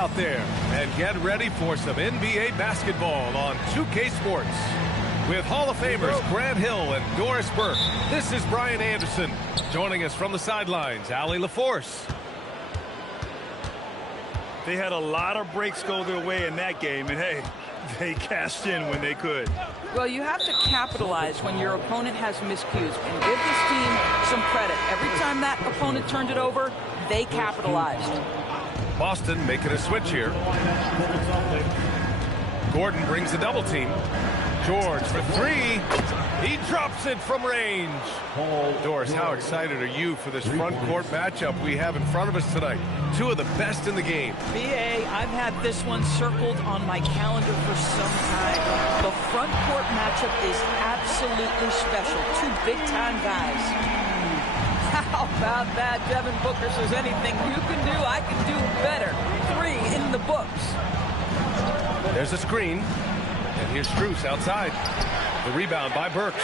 out there and get ready for some NBA basketball on 2K Sports. With Hall of Famers Grant Hill and Doris Burke, this is Brian Anderson. Joining us from the sidelines, Allie LaForce. They had a lot of breaks go their way in that game, and hey, they cashed in when they could. Well, you have to capitalize when your opponent has miscues and give this team some credit. Every time that opponent turned it over, they capitalized. Boston making a switch here. Gordon brings the double team. George for three. He drops it from range. Doris, how excited are you for this front court matchup we have in front of us tonight? Two of the best in the game. BA, I've had this one circled on my calendar for some time. The front court matchup is absolutely special. Two big-time guys. How about that? Devin Booker says anything you can do, I can do better. 3 in the books. There's a screen. And here's Strus outside. The rebound by Burks.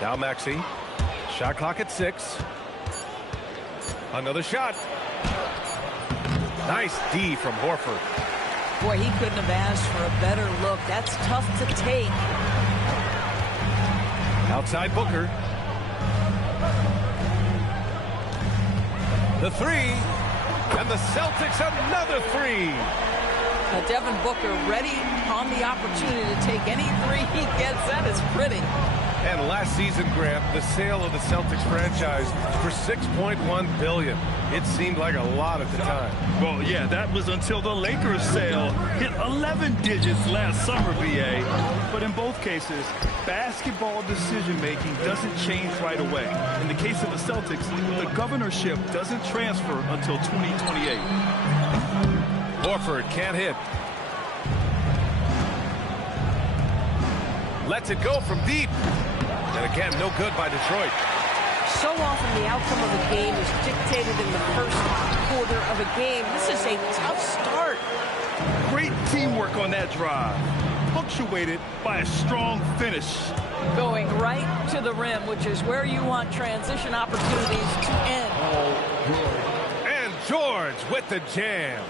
Now Maxey. Shot clock at 6. Another shot. Nice D from Horford. Boy, he couldn't have asked for a better look. That's tough to take. Outside Booker. The 3. And the Celtics another 3. Devin Booker ready on the opportunity to take any 3 he gets. That is pretty. And last season, Grant, the sale of the Celtics franchise for $6.1 billion. It seemed like a lot at the time. Well, yeah, that was until the Lakers sale hit 11 digits last summer, BA. But in both cases, basketball decision-making doesn't change right away. In the case of the Celtics, the governorship doesn't transfer until 2028. Horford can't hit. Lets it go from deep. And again, no good by Detroit. So often the outcome of a game is dictated in the first quarter of a game. This is a tough start. Great teamwork on that drive, punctuated by a strong finish. Going right to the rim, which is where you want transition opportunities to end. And George with the jam.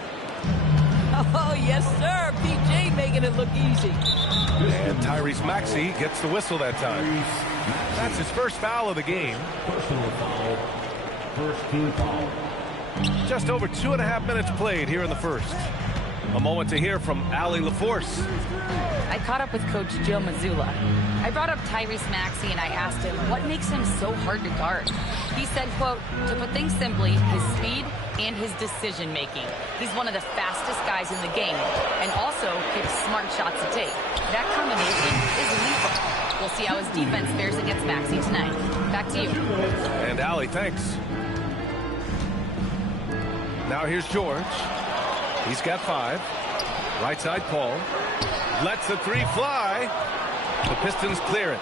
Oh, yes, sir. PJ making it look easy. And Tyrese Maxey gets the whistle that time. That's his first foul of the game. Personal foul. First team foul. Just over 2.5 minutes played here in the first. A moment to hear from Allie LaForce. I caught up with Coach Joe Mazzulla. I brought up Tyrese Maxey and I asked him what makes him so hard to guard. He said, quote, to put things simply, his speed and his decision making. He's one of the fastest guys in the game and also picks smart shots to take. That combination is lethal. We'll see how his defense fares against Maxey tonight. Back to you. And Allie, thanks. Now here's George. He's got 5. Right side Paul. Lets the 3 fly. The Pistons clear it.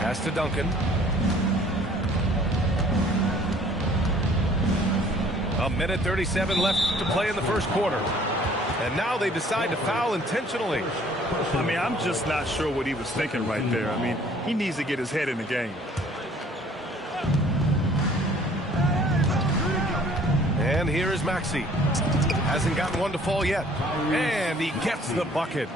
Pass to Duncan. A minute 37 left to play in the first quarter. And now they decide to foul intentionally. I mean, I'm just not sure what he was thinking right there. I mean, he needs to get his head in the game. And here is Maxey. Hasn't gotten one to fall yet. And he gets the bucket.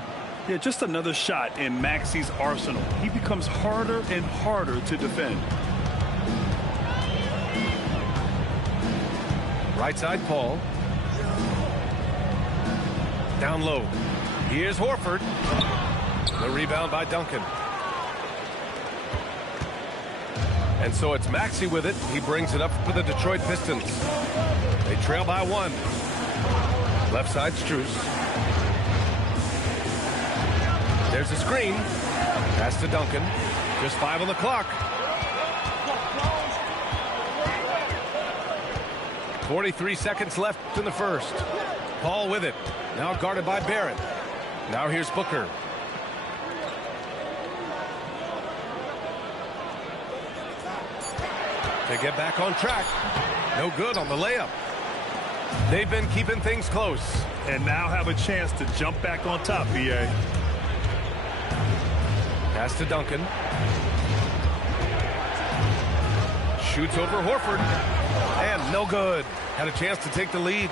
Yeah, just another shot in Maxey's arsenal. He becomes harder and harder to defend. Right side Paul. Down low. Here's Horford. The rebound by Duncan. And so it's Maxey with it. He brings it up for the Detroit Pistons. They trail by 1. Left side Strus. There's a screen. Pass to Duncan. Just 5 on the clock. 43 seconds left in the first. Paul with it. Now guarded by Barrett. Now here's Booker. To get back on track. No good on the layup. They've been keeping things close. And now have a chance to jump back on top, BA. Pass to Duncan. Shoots over Horford. And no good. Had a chance to take the lead.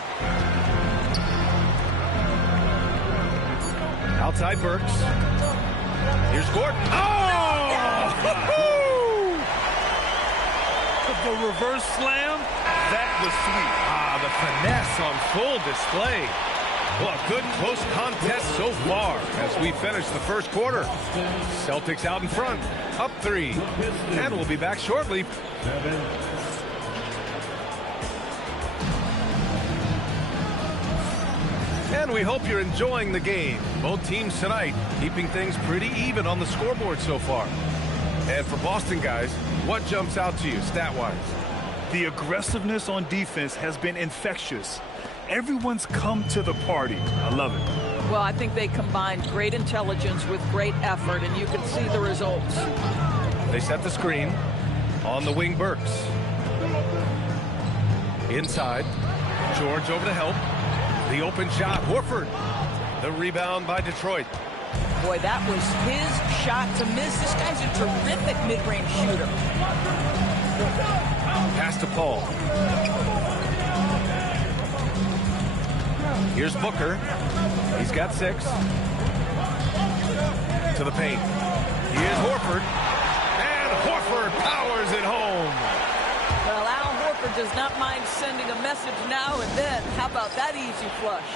Outside Burks. Here's Gordon. Oh! The reverse slam, that was sweet. The finesse on full display. Well, a good close contest so far as we finish the first quarter. Celtics out in front, up 3. And we'll be back shortly. And we hope you're enjoying the game. Both teams tonight keeping things pretty even on the scoreboard so far. And for Boston guys, what jumps out to you stat-wise? The aggressiveness on defense has been infectious. Everyone's come to the party. I love it. Well, I think they combined great intelligence with great effort, and you can see the results. They set the screen on the wing. Burks inside. George over to help. The open shot. Horford. The rebound by Detroit. Boy, that was his shot to miss. This guy's a terrific mid-range shooter. Pass to Paul. Here's Booker. He's got 6. To the paint. Here's Horford. And Horford powers it home. Well, Al Horford does not mind sending a message now and then. How about that easy flush?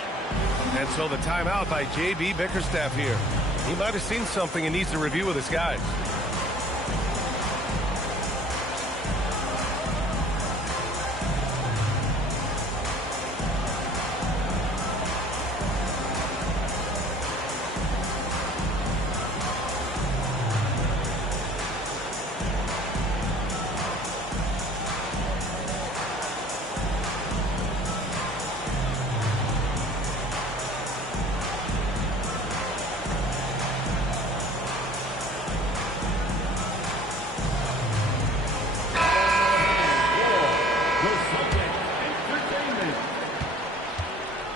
And so the timeout by J.B. Bickerstaff here. He might have seen something and needs to review with his guys.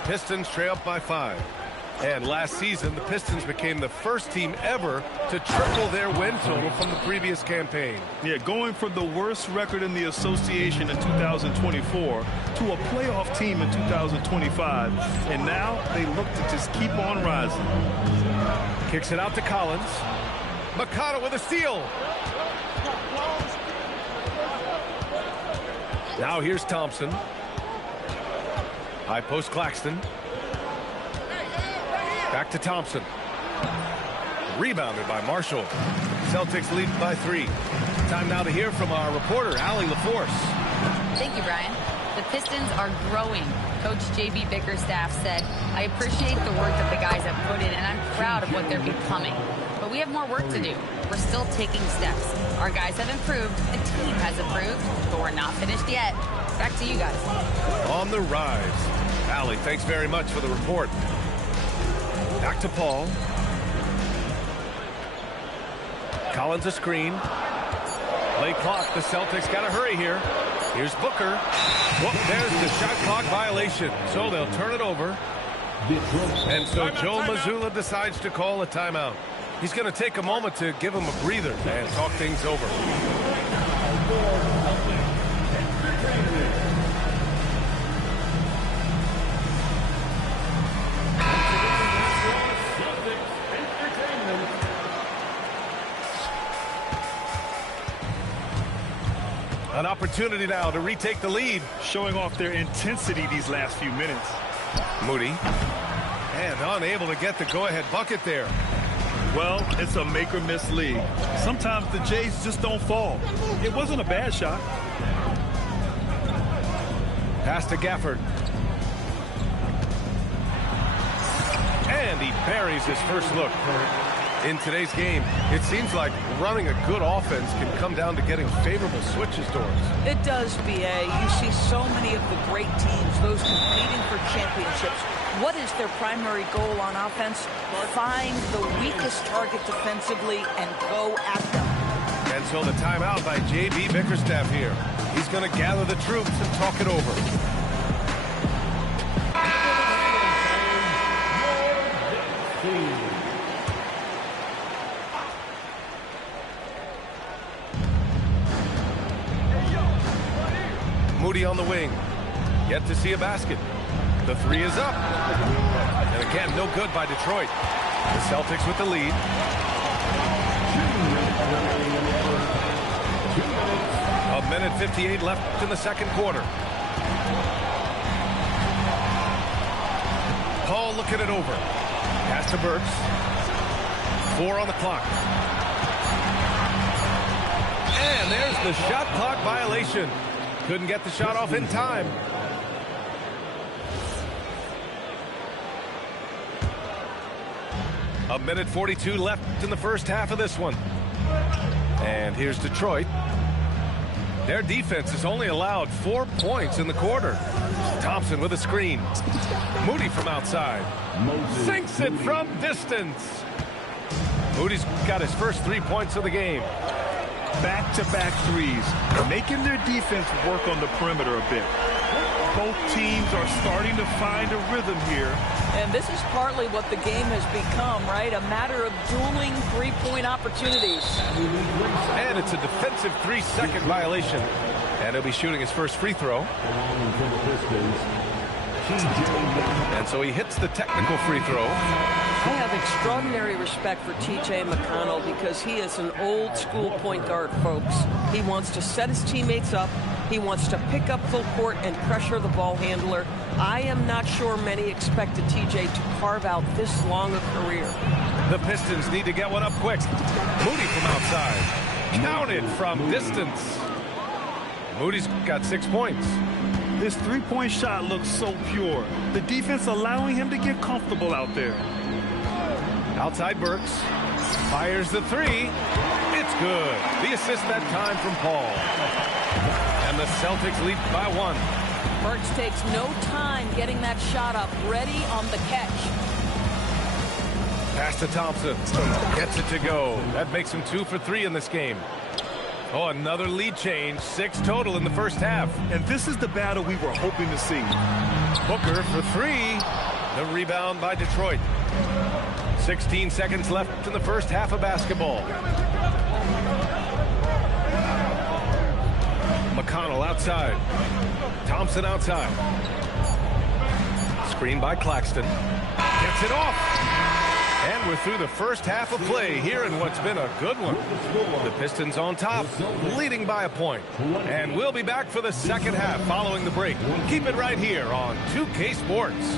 Pistons trail up by 5. And last season, the Pistons became the first team ever to triple their win total from the previous campaign. Yeah, going from the worst record in the association in 2024 to a playoff team in 2025. And now they look to just keep on rising. Kicks it out to Collins. Mikata with a steal. Now here's Thompson. High post Claxton. Back to Thompson. Rebounded by Marshall. Celtics lead by 3. Time now to hear from our reporter, Allie LaForce. Thank you, Brian. The Pistons are growing. Coach J.B. Bickerstaff said, I appreciate the work that the guys have put in, and I'm proud of what they're becoming. But we have more work to do. We're still taking steps. Our guys have improved. The team has improved. But we're not finished yet. Back to you guys. On the rise. Allie, thanks very much for the report. Back to Paul. Collins a screen. Play clock. The Celtics got to hurry here. Here's Booker. Whoop, there's the shot clock violation. So they'll turn it over. And so Joe Mazzulla decides to call a timeout. He's going to take a moment to give him a breather and talk things over. An opportunity now to retake the lead. Showing off their intensity these last few minutes. Moody. And unable to get the go-ahead bucket there. Well, it's a make-or-miss league. Sometimes the Jays just don't fall. It wasn't a bad shot. Pass to Gafford. And he buries his first look. In today's game, it seems like running a good offense can come down to getting favorable switches doors. It does, B.A. You see so many of the great teams, those competing for championships. What is their primary goal on offense? Find the weakest target defensively and go at them. And so the timeout by J.B. Bickerstaff here. He's going to gather the troops and talk it over. Moody on the wing. Yet to see a basket. The three is up. And again, no good by Detroit. The Celtics with the lead. A minute 58 left in the second quarter. Paul looking it over. Pass to Burks. 4 on the clock. And there's the shot clock violation. Couldn't get the shot off in time. A minute 42 left in the first half of this one. And here's Detroit. Their defense has only allowed 4 points in the quarter. Thompson with a screen. Moody from outside. Sinks it from distance. Moody's got his first 3 points of the game. Back-to-back threes, making their defense work on the perimeter a bit. Both teams are starting to find a rhythm here. And this is partly what the game has become, right? A matter of dueling three-point opportunities. And it's a defensive 3-second violation. And he'll be shooting his first free throw. And so he hits the technical free throw. I have extraordinary respect for T.J. McConnell because he is an old-school point guard, folks. He wants to set his teammates up. He wants to pick up full court and pressure the ball handler. I am not sure many expected T.J. to carve out this long a career. The Pistons need to get one up quick. Moody from outside. Counted from distance. Moody's got 6 points. This three-point shot looks so pure. The defense allowing him to get comfortable out there. Outside Burks. Fires the three. It's good. The assist that time from Paul. And the Celtics lead by 1. Burks takes no time getting that shot up. Ready on the catch. Pass to Thompson. Gets it to go. That makes him 2 for 3 in this game. Oh, another lead change. 6 total in the first half. And this is the battle we were hoping to see. Booker for 3. The rebound by Detroit. 16 seconds left in the first half of basketball. McConnell outside. Thompson outside. Screen by Claxton. Gets it off. And we're through the first half of play here in what's been a good one. The Pistons on top, leading by a point. And we'll be back for the second half following the break. Keep it right here on 2K Sports.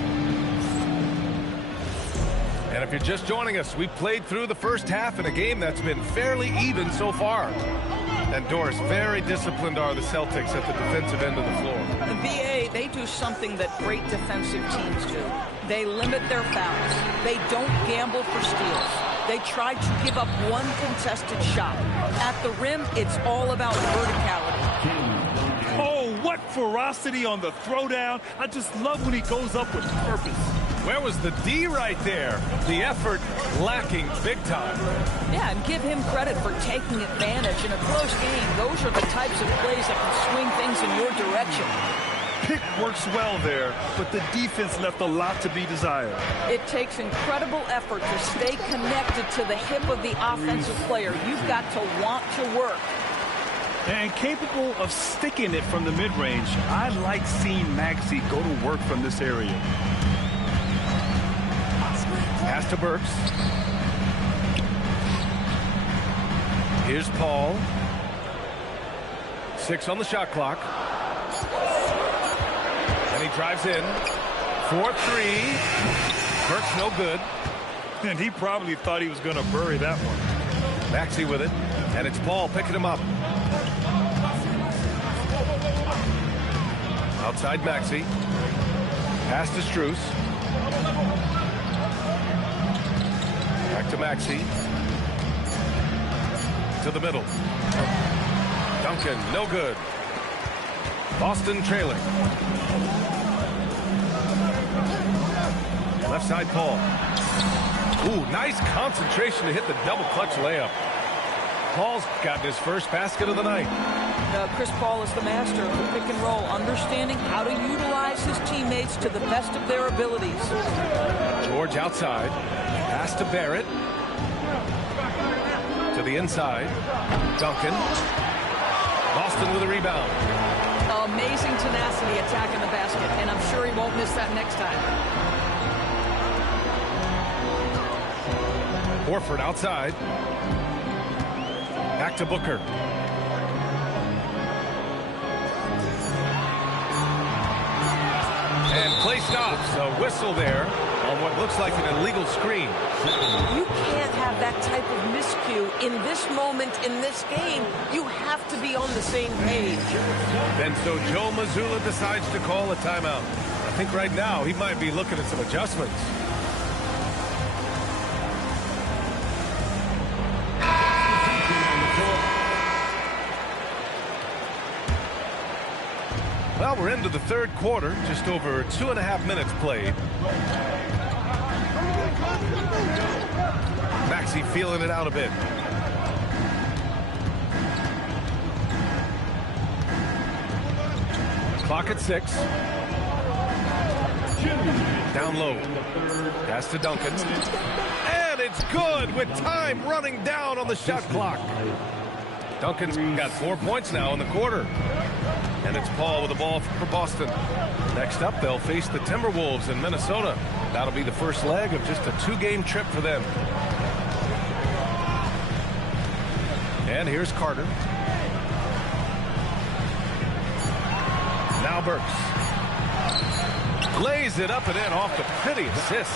And if you're just joining us, we played through the first half in a game that's been fairly even so far. And Doris, very disciplined are the Celtics at the defensive end of the floor. The BA, they do something that great defensive teams do. They limit their fouls. They don't gamble for steals. They try to give up one contested shot. At the rim, it's all about verticality. Oh, what ferocity on the throwdown. I just love when he goes up with purpose. Where was the D right there? The effort lacking big time. Yeah, and give him credit for taking advantage in a close game. Those are the types of plays that can swing things in your direction. Pick works well there, but the defense left a lot to be desired. It takes incredible effort to stay connected to the hip of the offensive player. You've got to want to work. And capable of sticking it from the mid-range. I like seeing Maxey go to work from this area. Pass to Burks. Here's Paul. 6 on the shot clock. And he drives in. 4-3. Burks no good. And he probably thought he was going to bury that one. Maxey with it. And it's Paul picking him up. Outside Maxey. Pass to Strus. Back to Maxey. To the middle. Duncan, no good. Boston trailing. Left side, Paul. Ooh, nice concentration to hit the double clutch layup. Paul's gotten his first basket of the night. Chris Paul is the master of the pick and roll, understanding how to utilize his teammates to the best of their abilities. George outside. Pass to Barrett. To the inside. Duncan. Boston with a rebound. Oh, amazing tenacity attacking the basket, and I'm sure he won't miss that next time. Horford outside. Back to Booker. And play stops. A whistle there on what looks like an illegal screen. You can't have that type of miscue in this moment in this game. You have to be on the same page. And so Joe Mazzulla decides to call a timeout. I think right now he might be looking at some adjustments. Well, we're into the third quarter, just over 2.5 minutes played. Maxey feeling it out a bit. Clock at 6. Down low. Pass to Duncan. And it's good with time running down on the shot clock. Duncan's got 4 points now in the quarter. And it's Paul with the ball for Boston. Next up, they'll face the Timberwolves in Minnesota. That'll be the first leg of just a 2-game trip for them. And here's Carter. Now Burks. Lays it up and in off the pretty assist.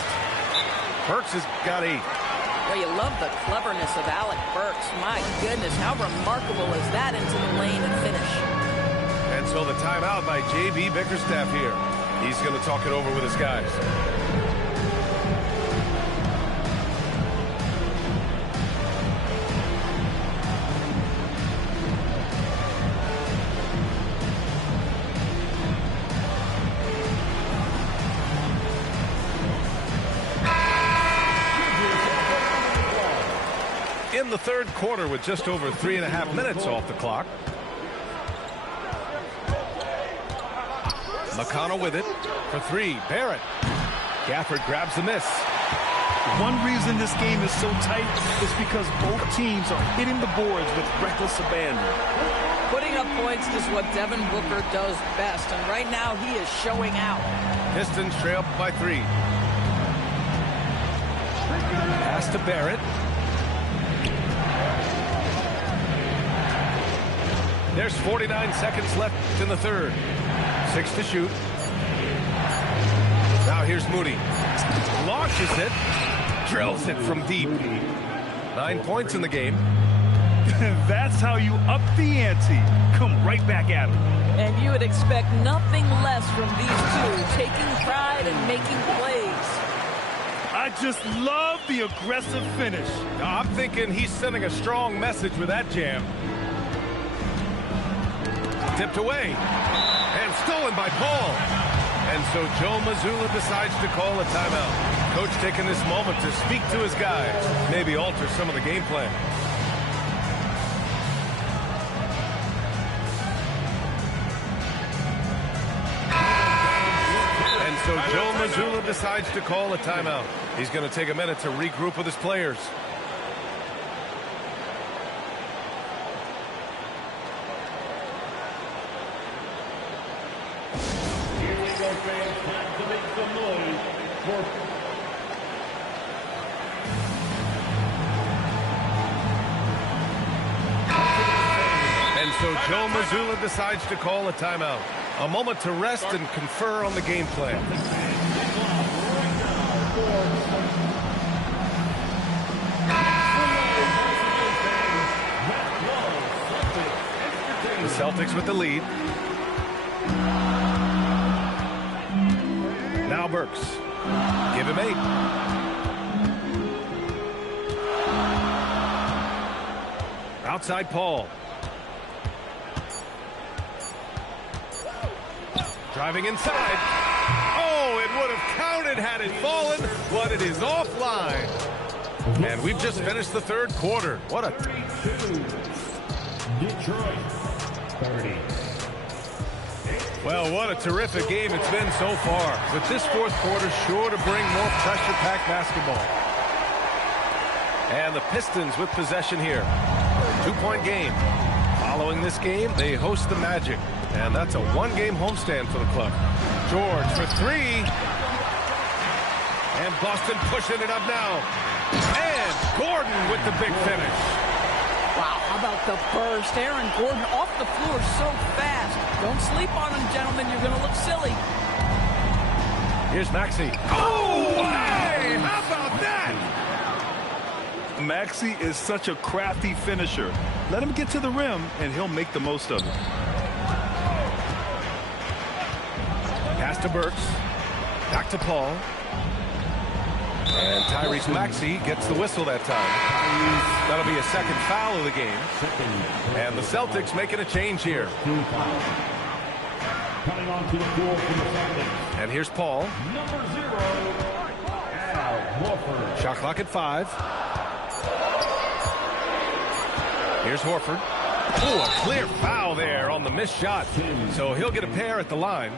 Burks has got 8. Well, you love the cleverness of Alec Burks. My goodness, how remarkable is that into the lane and finish? And so the timeout by J.B. Bickerstaff here. He's going to talk it over with his guys. In the third quarter with just over 3.5 minutes off the clock. McConnell with it for 3. Barrett. Gafford grabs the miss. One reason this game is so tight is because both teams are hitting the boards with reckless abandon. Putting up points is what Devin Booker does best, and right now he is showing out. Pistons trail by 3. Pass to Barrett. There's 49 seconds left in the third. 6 to shoot. Now here's Moody. Launches it. Drills it from deep. 9 points in the game. That's how you up the ante. Come right back at him. And you would expect nothing less from these two, taking pride and making plays. I just love the aggressive finish. Now, I'm thinking he's sending a strong message with that jam. Tipped away. And stolen by Paul. And so Joe Mazzulla decides to call a timeout. Coach taking this moment to speak to his guys. Maybe alter some of the game plan. And so Joe Mazzulla decides to call a timeout. He's going to take a minute to regroup with his players. And so Joe Mazzulla decides to call a timeout. A moment to rest and confer on the game plan. The Celtics with the lead. Now Burks. Give him 8. Outside Paul. Driving inside. Oh, it would have counted had it fallen, but it is offline. And we've just finished the third quarter. What a... Detroit 30. Well, what a terrific game it's been so far. With this fourth quarter sure to bring more pressure-packed basketball. And the Pistons with possession here. 2-point game. Following this game, they host the Magic. And that's a one-game homestand for the club. George for three. And Boston pushing it up now. And Gordon with the big finish. Wow, how about the burst? Aaron Gordon off the floor so fast. Don't sleep on him, gentlemen. You're going to look silly. Here's Maxey. Oh, hey, how about that? Maxey is such a crafty finisher. Let him get to the rim, and he'll make the most of it. Pass to Burks. Back to Paul. And Tyrese Maxey gets the whistle that time. That'll be a second foul of the game. And the Celtics making a change here. Coming onto the floor for the Celtics. And here's Paul. Number 0, Al Horford. Shot clock at 5. Here's Horford. Oh, a clear foul there on the missed shot. So he'll get a pair at the line.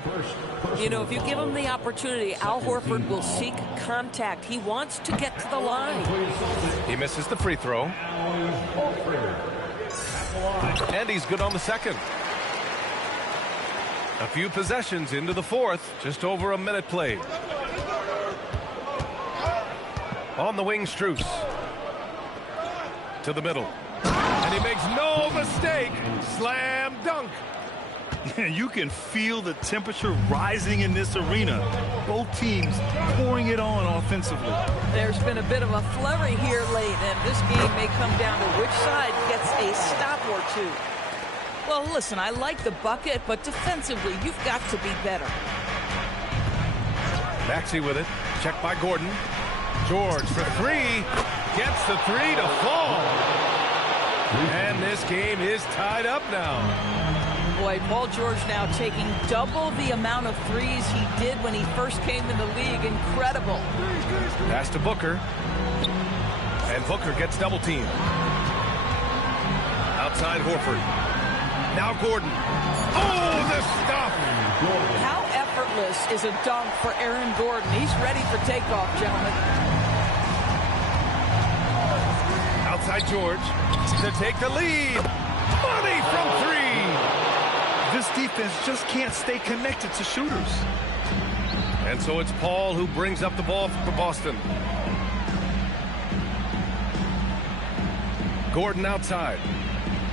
You know, if you give him the opportunity, Al Horford will seek contact. He wants to get to the line. He misses the free throw. And he's good on the second. A few possessions into the fourth. Just over a minute played. On the wing, Strus. To the middle. And he makes no mistake. Slam dunk. You can feel the temperature rising in this arena. Both teams pouring it on offensively. There's been a bit of a flurry here late, and this game may come down to which side gets a stop or two. Well, listen, I like the bucket, but defensively, you've got to be better. Maxey with it. Checked by Gordon. George for three. Gets the three to fall. And this game is tied up now. Boy, Paul George now taking double the amount of threes he did when he first came in the league. Incredible. Pass to Booker. And Booker gets double teamed. Outside Horford. Now Gordon. Oh, the stuff. How effortless is a dunk for Aaron Gordon? He's ready for takeoff, gentlemen. Outside George to take the lead. Money from three. This defense just can't stay connected to shooters. And so it's Paul who brings up the ball for Boston. Gordon outside.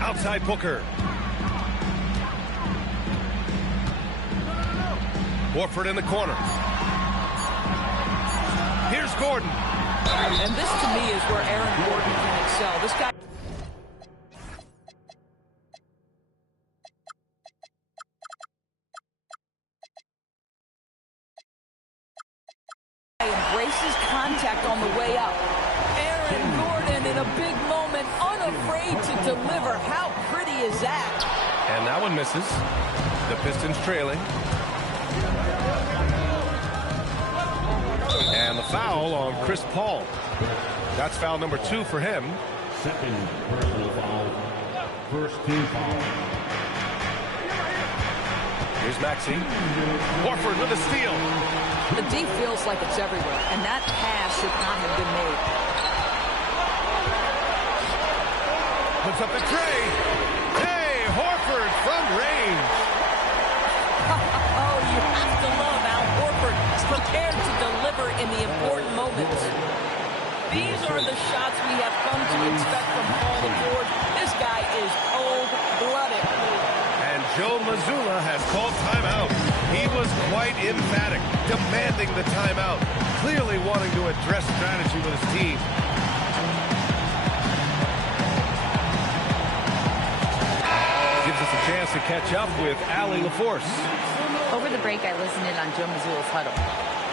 Outside Booker. Horford in the corner. Here's Gordon. And this, to me, is where Aaron Gordon can excel. This guy embraces contact on the way up. Aaron Gordon in a big moment, unafraid to deliver. How pretty is that? And that one misses. The Pistons trailing. And the foul on Chris Paul. That's foul number 2 for him. Second personal foul. First team foul. Here's Maxey. Horford with a steal. The D feels like it's everywhere, and that pass should not have been made. Puts up the tray. Hey, Horford from range. Oh, you have to love Al Horford, prepared to deliver in the important moments. These are the shots we have come to expect from Paul George. This guy is cold-blooded. And Joe Mazzulla has called timeout. He was quite emphatic, demanding the timeout, clearly wanting to address strategy with his team. Gives us a chance to catch up with Allie LaForce. Over the break, I listened in on Joe Mazzulla's huddle.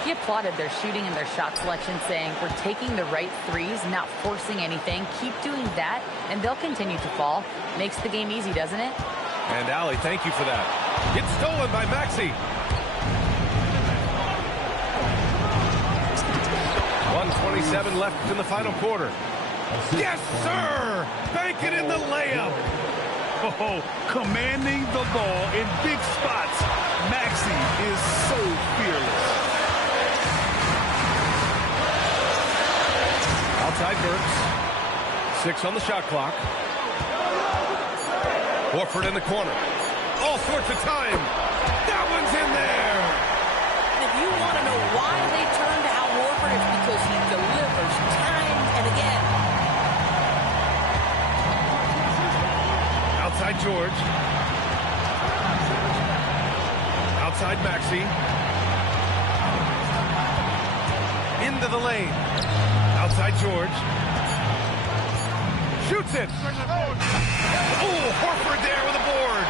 He applauded their shooting and their shot selection, saying, "We're taking the right threes, not forcing anything. Keep doing that, and they'll continue to fall." Makes the game easy, doesn't it? And Allie, thank you for that. It's stolen by Maxey. 1:27 left in the final quarter. Yes, sir! Bank it in the layup. Oh, commanding the ball in big spots. Maxey is so fearless. Outside Burks. 6 on the shot clock. Horford in the corner. all sorts of time. That one's in there. If you want to know why they turn to Al Horford, it's because he delivers time and again. Outside George. Outside Maxey. Into the lane. Outside George. Shoots it. Oh, Horford there with a board.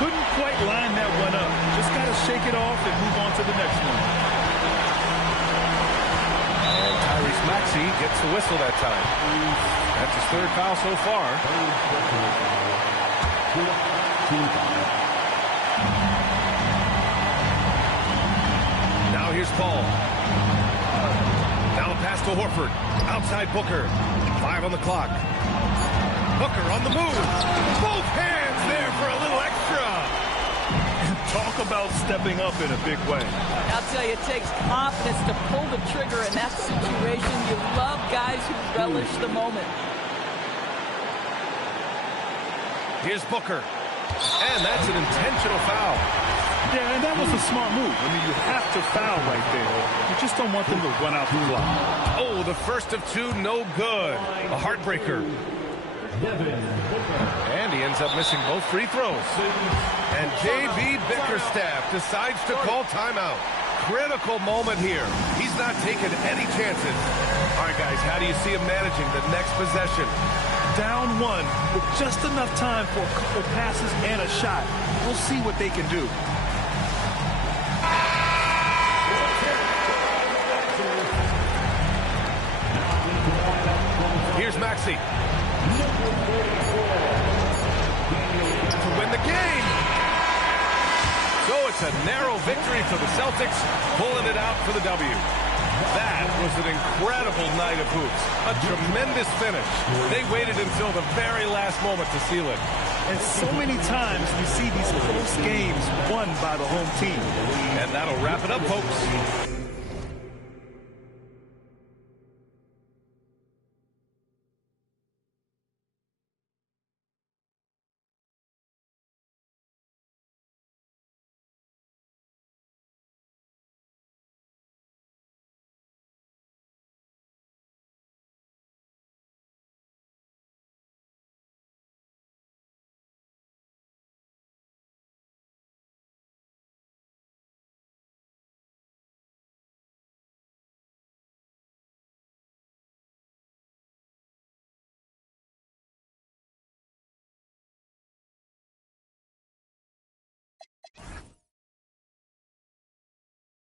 Couldn't quite line that one up. Just got to shake it off and move on to the next one. And Tyrese Maxey gets the whistle that time. That's his third foul so far. Now here's Paul. Now a pass to Horford. Outside Booker. 5 on the clock. Booker on the move. Both hands there for a little extra. Talk about stepping up in a big way. I'll tell you, it takes confidence to pull the trigger in that situation. You love guys who relish the moment. Here's Booker. And that's an intentional foul. Yeah, and that was a smart move. I mean, you have to foul right there. You just don't want them to run out the clock. Oh, the first of two, no good. A heartbreaker. And he ends up missing both free throws. And J.B. Bickerstaff decides to call timeout. Critical moment here. He's not taking any chances. All right, guys, how do you see him managing the next possession? Down one with just enough time for a couple passes and a shot. We'll see what they can do. Here's Maxey. To win the game. So it's a narrow victory for the Celtics, pulling it out for the W. That was an incredible night of hoops. A tremendous finish. They waited until the very last moment to seal it. And so many times we see these close games won by the home team. And that'll wrap it up, folks.